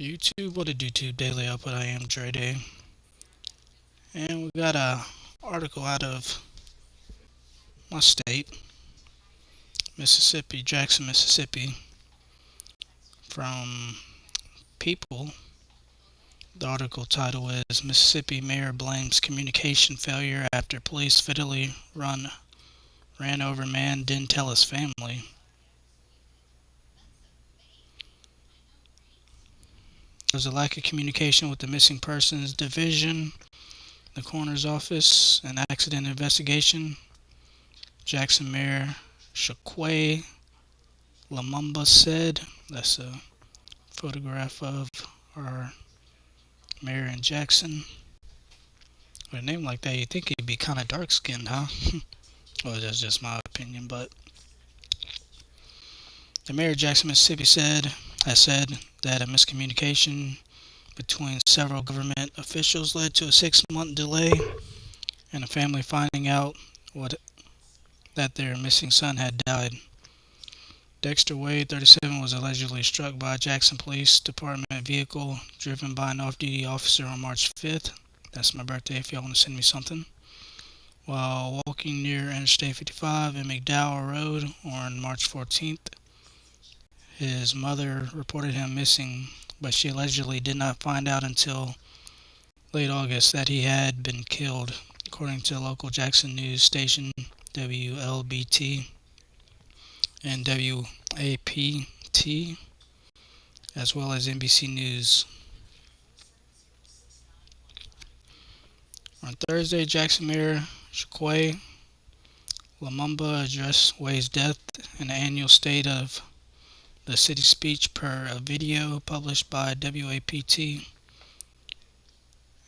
YouTube, what a YouTube daily output. I am Dre Day, and we got a article out of my state, Mississippi, Jackson, Mississippi, from People. The article title is Mississippi Mayor Blames Communication Failure After Police Fatally Ran Over Man Didn't Tell His Family. There's a lack of communication with the Missing Persons Division, the coroner's office, and accident investigation. Jackson Mayor Chokwe Lumumba said. That's a photograph of our mayor in Jackson. With a name like that, you'd think he'd be kind of dark-skinned, huh? Well, that's just my opinion, but the mayor of Jackson, Mississippi has said that a miscommunication between several government officials led to a 6-month delay in a family finding out that their missing son had died. Dexter Wade, 37, was allegedly struck by a Jackson Police Department vehicle driven by an off-duty officer on March 5th. That's my birthday if y'all want to send me something. While walking near Interstate 55 and McDowell Road on March 14th. His mother reported him missing, but she allegedly did not find out until late August that he had been killed, according to local Jackson news station WLBT and WAPT, as well as NBC News. On Thursday, Jackson Mayor Chokwe Lumumba addressed Wade's death in the annual State of the City speech per a video published by WAPT.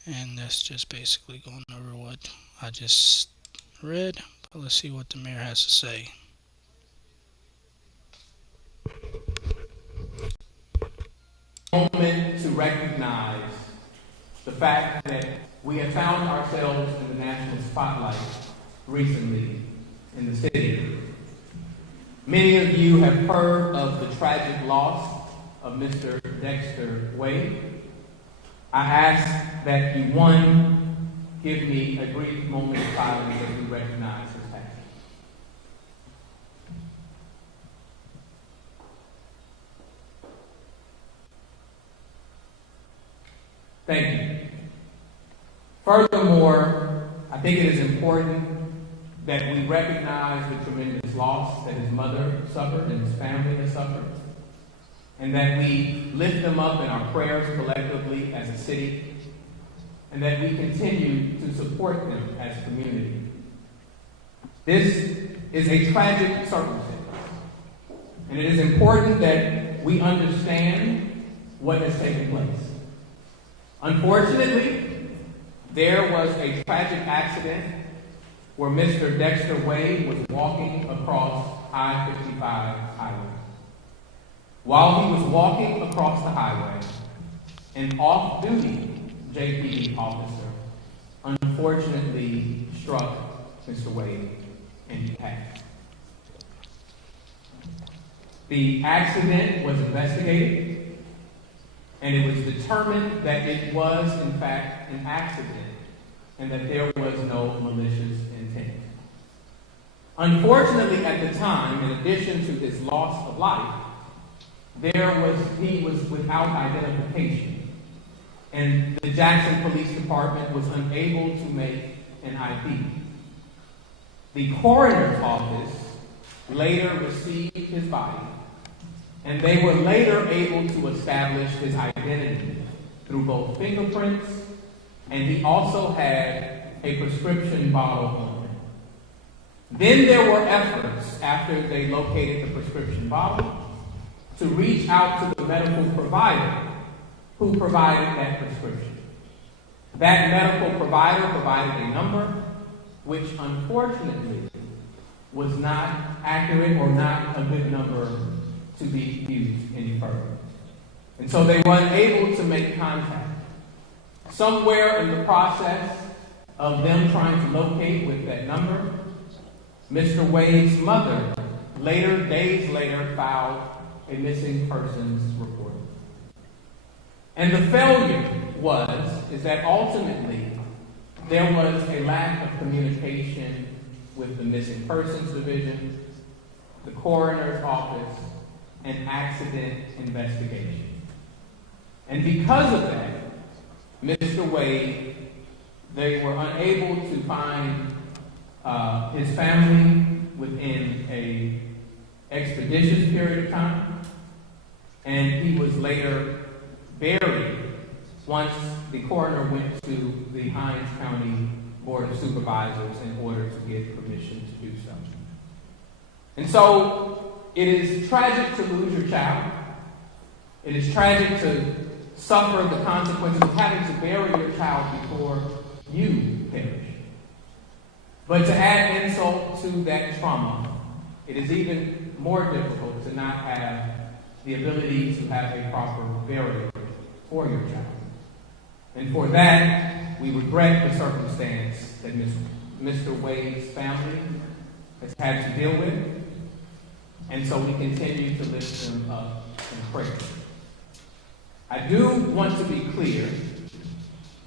And that's just basically going over what I just read. But let's see what the mayor has to say. Moment to recognize the fact that we have found ourselves in the national spotlight recently in the city. Many of you have heard of the tragic loss of Mr. Dexter Wade. I ask that you, one, give me a brief moment of silence as we recognize his passing. Thank you. Furthermore, I think it is important that we recognize the tremendous loss that his mother suffered and his family has suffered, and that we lift them up in our prayers collectively as a city, and that we continue to support them as a community. This is a tragic circumstance, and it is important that we understand what has taken place. Unfortunately, there was a tragic accident where Mr. Dexter Wade was walking across I-55 highway. While he was walking across the highway, an off-duty JPD officer unfortunately struck Mr. Wade and he passed. The accident was investigated, and it was determined that it was, in fact, an accident and that there was no malicious intent. Unfortunately, at the time, in addition to his loss of life, he was without identification, and the Jackson Police Department was unable to make an ID. The coroner's office later received his body, and they were later able to establish his identity through both fingerprints, and he also had a prescription bottle on him. Then there were efforts, after they located the prescription bottle, to reach out to the medical provider who provided that prescription. That medical provider provided a number which unfortunately was not accurate or not a good number to be used any further. And so they were unable to make contact. Somewhere in the process of them trying to locate with that number, Mr. Wade's mother days later, filed a missing persons report. And the failure is that ultimately there was a lack of communication with the Missing Persons Division, the coroner's office, and accident investigation. And because of that, Mr. Wade, they were unable to find his family within an expeditious period of time, and he was later buried once the coroner went to the Hinds County Board of Supervisors in order to get permission to do so. And so it is tragic to lose your child. It is tragic to suffer the consequences of having to bury your child before you perish. But to add insult to that trauma, it is even more difficult to not have the ability to have a proper burial for your child. And for that, we regret the circumstance that Mr. Wade's family has had to deal with. And so we continue to lift them up in prayer. I do want to be clear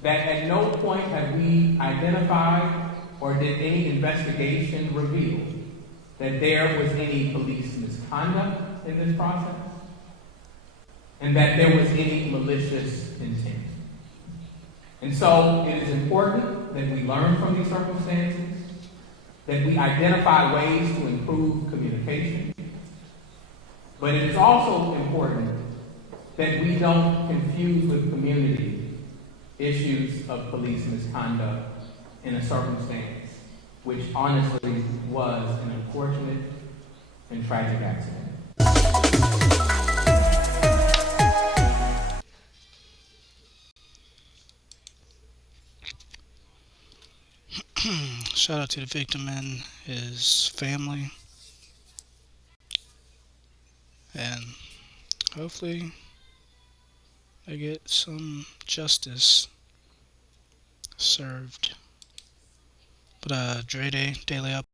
that at no point have we identified or did any investigation reveal that there was any police misconduct in this process and that there was any malicious intent. And so it is important that we learn from these circumstances, that we identify ways to improve communication, but it is also important that we don't confuse with community issues of police misconduct in a circumstance which honestly was an unfortunate and tragic accident. Shout out to the victim and his family. And hopefully they get some justice served. But Dre Day, Daily Up.